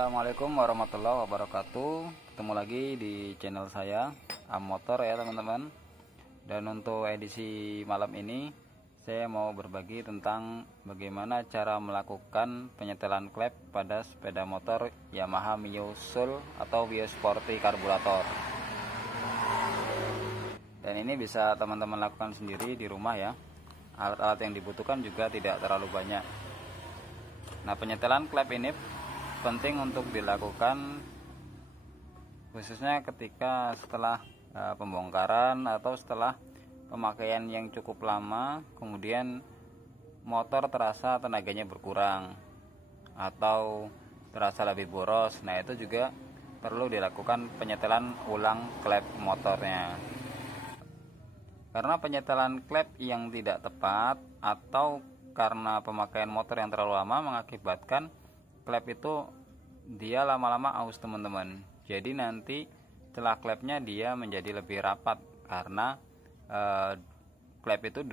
Assalamualaikum warahmatullahi wabarakatuh. Ketemu lagi di channel saya Am Motor ya teman-teman. Dan untuk edisi malam ini saya mau berbagi tentang bagaimana cara melakukan penyetelan klep pada sepeda motor Yamaha Mio Soul atau Mio Sporty karburator. Dan ini bisa teman-teman lakukan sendiri di rumah ya. Alat-alat yang dibutuhkan juga tidak terlalu banyak. Nah, penyetelan klep ini penting untuk dilakukan khususnya ketika setelah pembongkaran atau setelah pemakaian yang cukup lama, kemudian motor terasa tenaganya berkurang atau terasa lebih boros. Nah, itu juga perlu dilakukan penyetelan ulang klep motornya. Karena penyetelan klep yang tidak tepat atau karena pemakaian motor yang terlalu lama mengakibatkan klep itu dia lama-lama aus teman-teman. Jadi nanti celah klepnya dia menjadi lebih rapat karena klep itu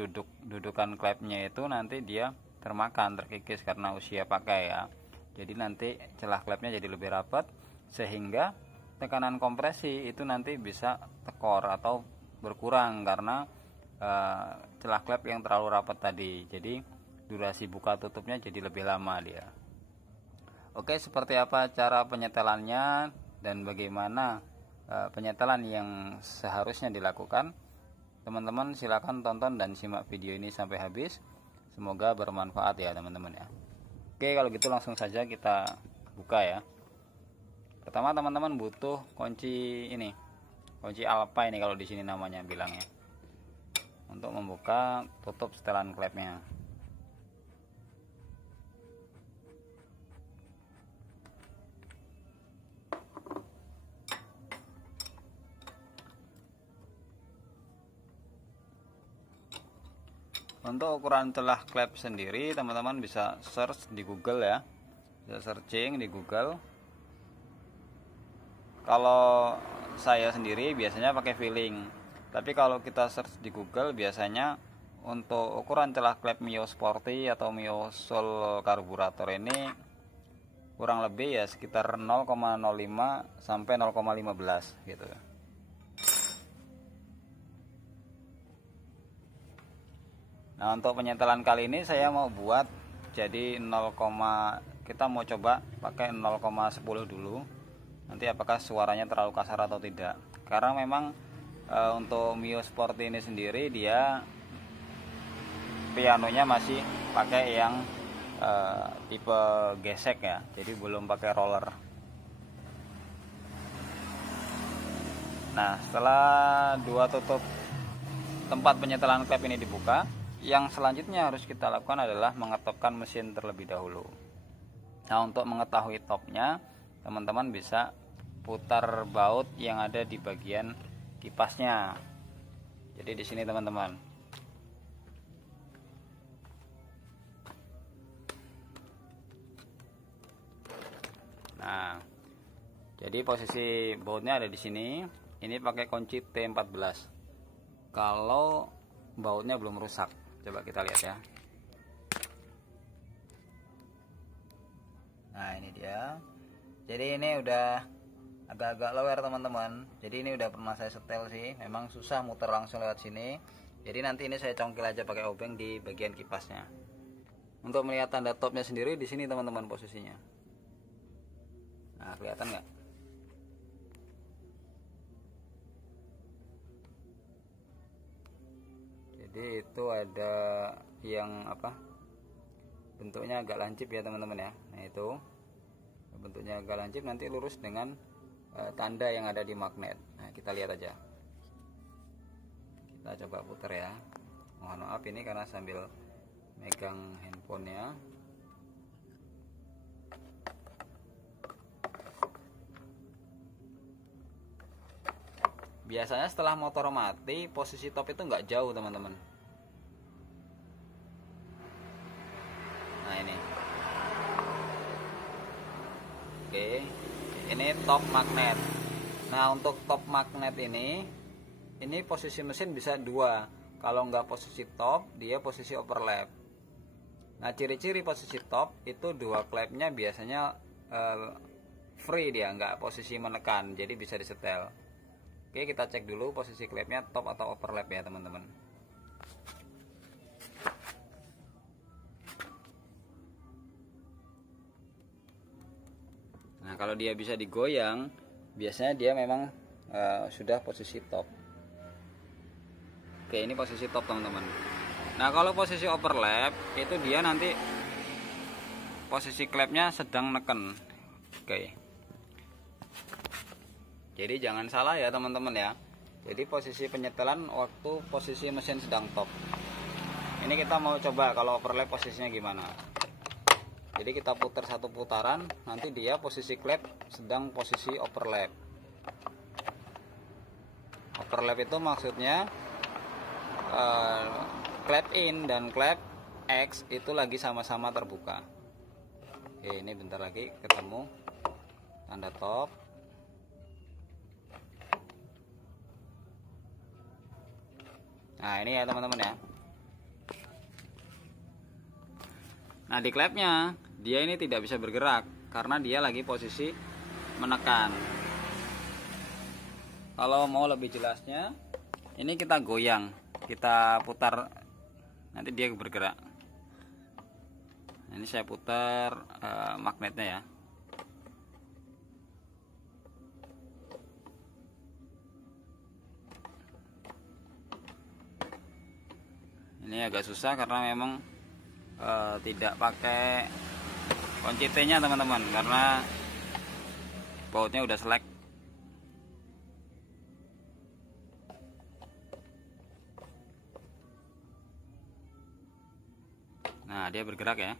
dudukan klepnya itu nanti dia terkikis karena usia pakai ya. Jadi nanti celah klepnya jadi lebih rapat sehingga tekanan kompresi itu nanti bisa tekor atau berkurang karena celah klep yang terlalu rapat tadi. Jadi durasi buka tutupnya jadi lebih lama dia. Oke, seperti apa cara penyetelannya dan bagaimana penyetelan yang seharusnya dilakukan? Teman-teman silakan tonton dan simak video ini sampai habis. Semoga bermanfaat ya teman-teman ya. Oke, kalau gitu langsung saja kita buka ya. Pertama teman-teman butuh kunci ini. Kunci Alpha ini kalau di sini namanya bilangnya. Untuk membuka tutup setelan klepnya. Untuk ukuran celah klep sendiri teman-teman bisa search di Google ya, bisa searching di Google. Kalau saya sendiri biasanya pakai feeling, tapi kalau kita search di Google biasanya untuk ukuran celah klep Mio Sporty atau Mio Soul karburator ini kurang lebih ya sekitar 0,05 sampai 0,15 gitu. Nah, untuk penyetelan kali ini saya mau buat jadi kita mau coba pakai 0,10 dulu. Nanti apakah suaranya terlalu kasar atau tidak. Karena memang untuk Mio Sporty ini sendiri dia pianonya masih pakai yang tipe gesek ya. Jadi belum pakai roller. Nah, setelah dua tutup tempat penyetelan klep ini dibuka, yang selanjutnya harus kita lakukan adalah mengetopkan mesin terlebih dahulu. Nah, untuk mengetahui topnya, teman-teman bisa putar baut yang ada di bagian kipasnya. Jadi di sini teman-teman. Nah, jadi posisi bautnya ada di sini. Ini pakai kunci T14. Kalau bautnya belum rusak. Coba kita lihat ya. Nah, ini dia. Jadi ini udah agak-agak lower teman-teman. Jadi ini udah pernah saya setel sih. Memang susah muter langsung lewat sini. Jadi nanti ini saya congkel aja pakai obeng di bagian kipasnya. Untuk melihat tanda topnya sendiri di sini teman-teman posisinya. Nah, kelihatan nggak? Jadi itu ada yang bentuknya agak lancip ya teman-teman ya. Nah, itu bentuknya agak lancip, nanti lurus dengan tanda yang ada di magnet. Nah, kita lihat aja, kita coba putar ya. Mohon maaf ini karena sambil megang handphonenya. Biasanya setelah motor mati posisi top itu nggak jauh teman-teman. Nah, ini oke, ini top magnet. Nah, untuk top magnet ini posisi mesin bisa dua. Kalau nggak posisi top, dia posisi overlap. Nah, ciri-ciri posisi top itu dua klepnya biasanya free, dia nggak posisi menekan, jadi bisa disetel. Oke, kita cek dulu posisi klepnya top atau overlap ya teman-teman. Nah, kalau dia bisa digoyang, biasanya dia memang sudah posisi top. Oke, ini posisi top teman-teman. Nah, kalau posisi overlap itu dia nanti posisi klepnya sedang neken. Oke. Jadi jangan salah ya teman-teman ya. Jadi posisi penyetelan waktu posisi mesin sedang top. Ini kita mau coba kalau overlap posisinya gimana. Jadi kita putar satu putaran, nanti dia posisi klep sedang posisi overlap. Overlap itu maksudnya klep in dan klep X itu lagi sama-sama terbuka. Oke, ini bentar lagi ketemu tanda top. Nah, ini ya teman-teman ya. Nah, di klepnya dia ini tidak bisa bergerak karena dia lagi posisi menekan. Kalau mau lebih jelasnya, ini kita goyang, kita putar, nanti dia bergerak. Ini saya putar magnetnya ya. Ini agak susah karena memang tidak pakai kunci T-nya teman-teman, karena bautnya udah selek. Nah, dia bergerak ya.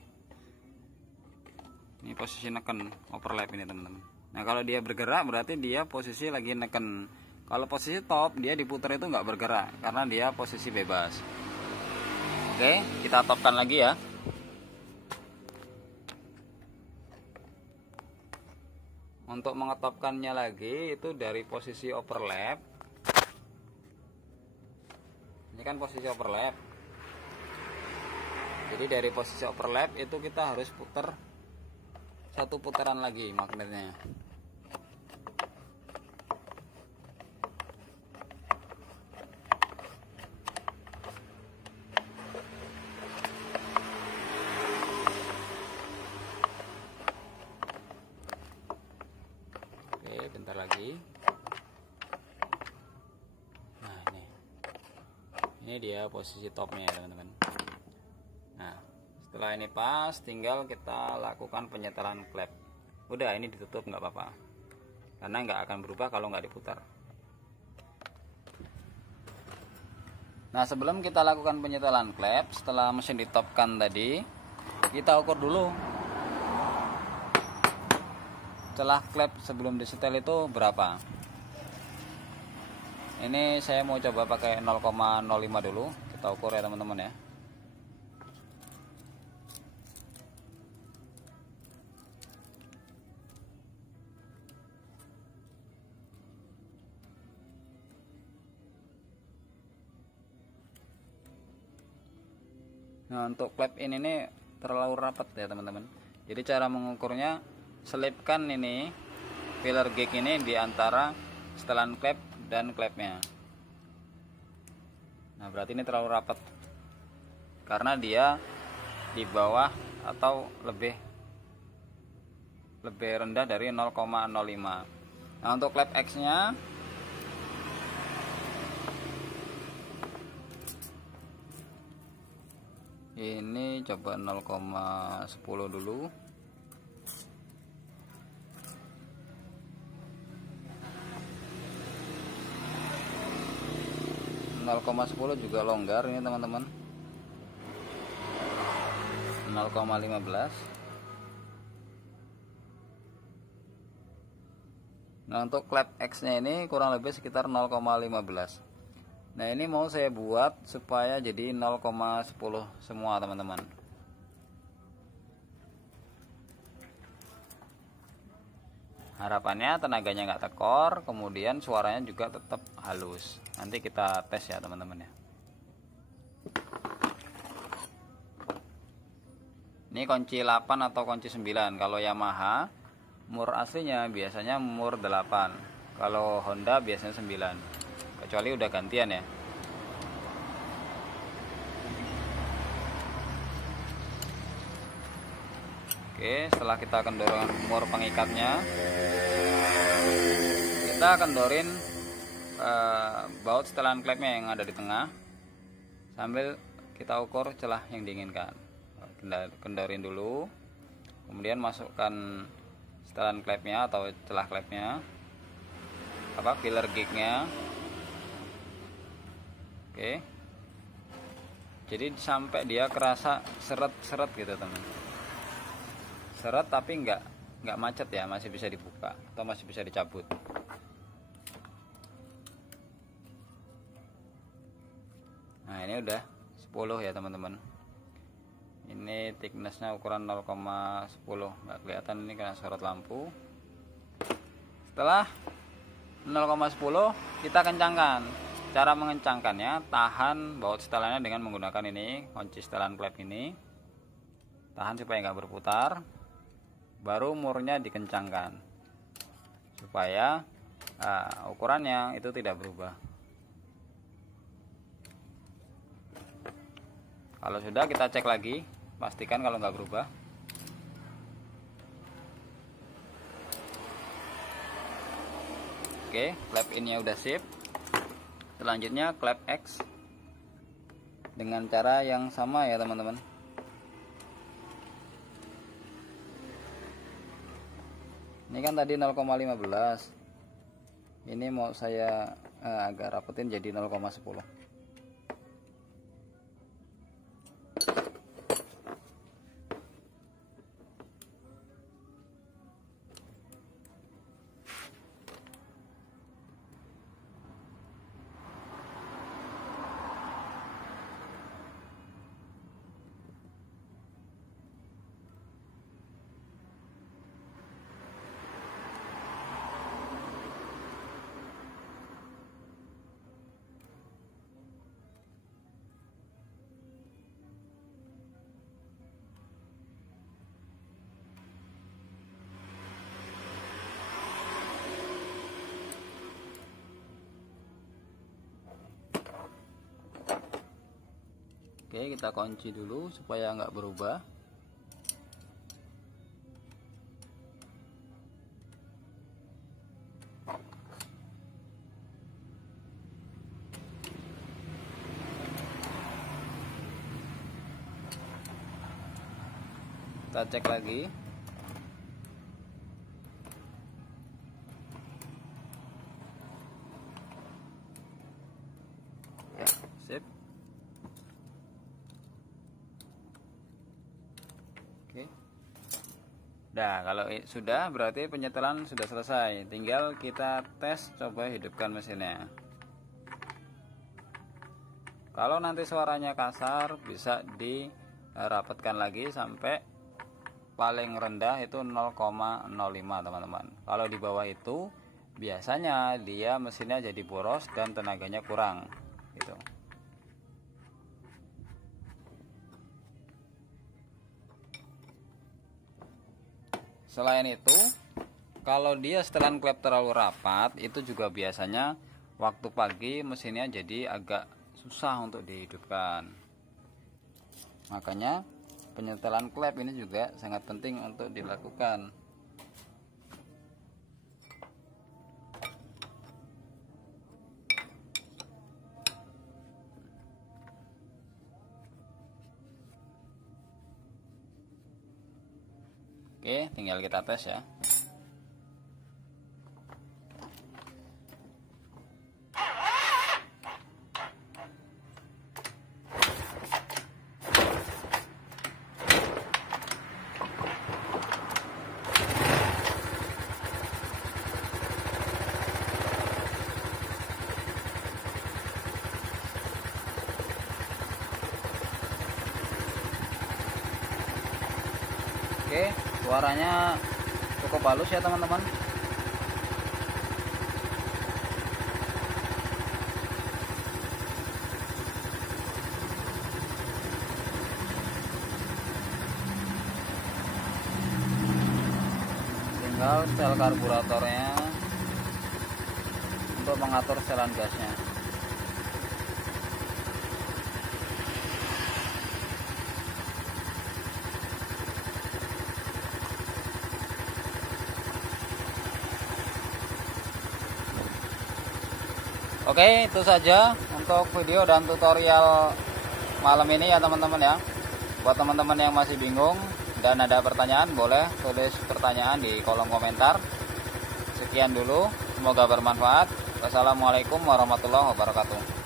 Ini posisi neken overlap ini teman-teman. Nah, kalau dia bergerak berarti dia posisi lagi neken. Kalau posisi top dia diputar itu nggak bergerak karena dia posisi bebas. Oke, kita topkan lagi ya. Untuk mengetopkannya lagi itu dari posisi overlap. Ini kan posisi overlap. Jadi dari posisi overlap itu kita harus putar satu putaran lagi magnetnya. Oke, bentar lagi. Nah, ini dia posisi topnya ya teman-teman. Nah, setelah ini pas, tinggal kita lakukan penyetelan klep. Udah, ini ditutup nggak apa-apa, karena nggak akan berubah kalau nggak diputar. Nah, sebelum kita lakukan penyetelan klep, setelah mesin ditopkan tadi, kita ukur dulu celah klep sebelum disetel itu berapa. Ini saya mau coba pakai 0,05 dulu, kita ukur ya teman-teman ya. Nah, untuk klep ini terlalu rapat ya teman-teman. Jadi cara mengukurnya, selipkan ini filler gig ini di antara setelan klep dan klepnya. Nah, berarti ini terlalu rapat karena dia di bawah atau lebih rendah dari 0,05. Nah, untuk klep X nya ini coba 0,10 dulu. .10 juga longgar ini teman-teman. 0,15. Nah, untuk klep X nya ini kurang lebih sekitar 0,15. Nah, ini mau saya buat supaya jadi 0,10 semua teman-teman. Harapannya tenaganya nggak tekor, kemudian suaranya juga tetap halus. Nanti kita tes ya teman-teman ya. Ini kunci 8 atau kunci 9. Kalau Yamaha mur aslinya biasanya mur 8, kalau Honda biasanya 9, kecuali udah gantian ya. Oke, setelah kita kendorin mur pengikatnya, kita kendorin baut setelan klepnya yang ada di tengah, sambil kita ukur celah yang diinginkan. Kendorin dulu, kemudian masukkan setelan klepnya atau celah klepnya, filler gignya. Oke, jadi sampai dia kerasa seret-seret gitu teman, seret tapi nggak macet ya, masih bisa dibuka atau masih bisa dicabut. Nah ini udah 10 ya teman-teman. Ini thicknessnya ukuran 0,10, nggak kelihatan ini karena sorot lampu. Setelah 0,10 kita kencangkan. Cara mengencangkannya, tahan baut setelannya dengan menggunakan ini kunci setelan klep ini, tahan supaya nggak berputar, baru murnya dikencangkan supaya ukurannya itu tidak berubah. Kalau sudah, kita cek lagi, pastikan kalau nggak berubah. Oke, klep ini udah sip. Selanjutnya klep X dengan cara yang sama ya teman-teman. Ini kan tadi 0,15, ini mau saya agak rapetin jadi 0,10. Oke, kita kunci dulu supaya nggak berubah. Kita cek lagi. Ya, sip. Oke. Nah, kalau sudah berarti penyetelan sudah selesai. Tinggal kita tes, coba hidupkan mesinnya. Kalau nanti suaranya kasar, bisa dirapatkan lagi sampai paling rendah itu 0,05 teman-teman. Kalau di bawah itu biasanya dia mesinnya jadi boros dan tenaganya kurang gitu. Selain itu, kalau dia setelan klep terlalu rapat, itu juga biasanya waktu pagi mesinnya jadi agak susah untuk dihidupkan. Makanya penyetelan klep ini juga sangat penting untuk dilakukan. Oke, tinggal kita tes ya. Oke, suaranya cukup halus ya teman-teman. tinggal sel karburatornya untuk mengatur setelan gasnya. Oke, itu saja untuk video dan tutorial malam ini ya teman-teman ya. Buat teman-teman yang masih bingung dan ada pertanyaan, boleh tulis pertanyaan di kolom komentar. Sekian dulu, semoga bermanfaat. Wassalamualaikum warahmatullahi wabarakatuh.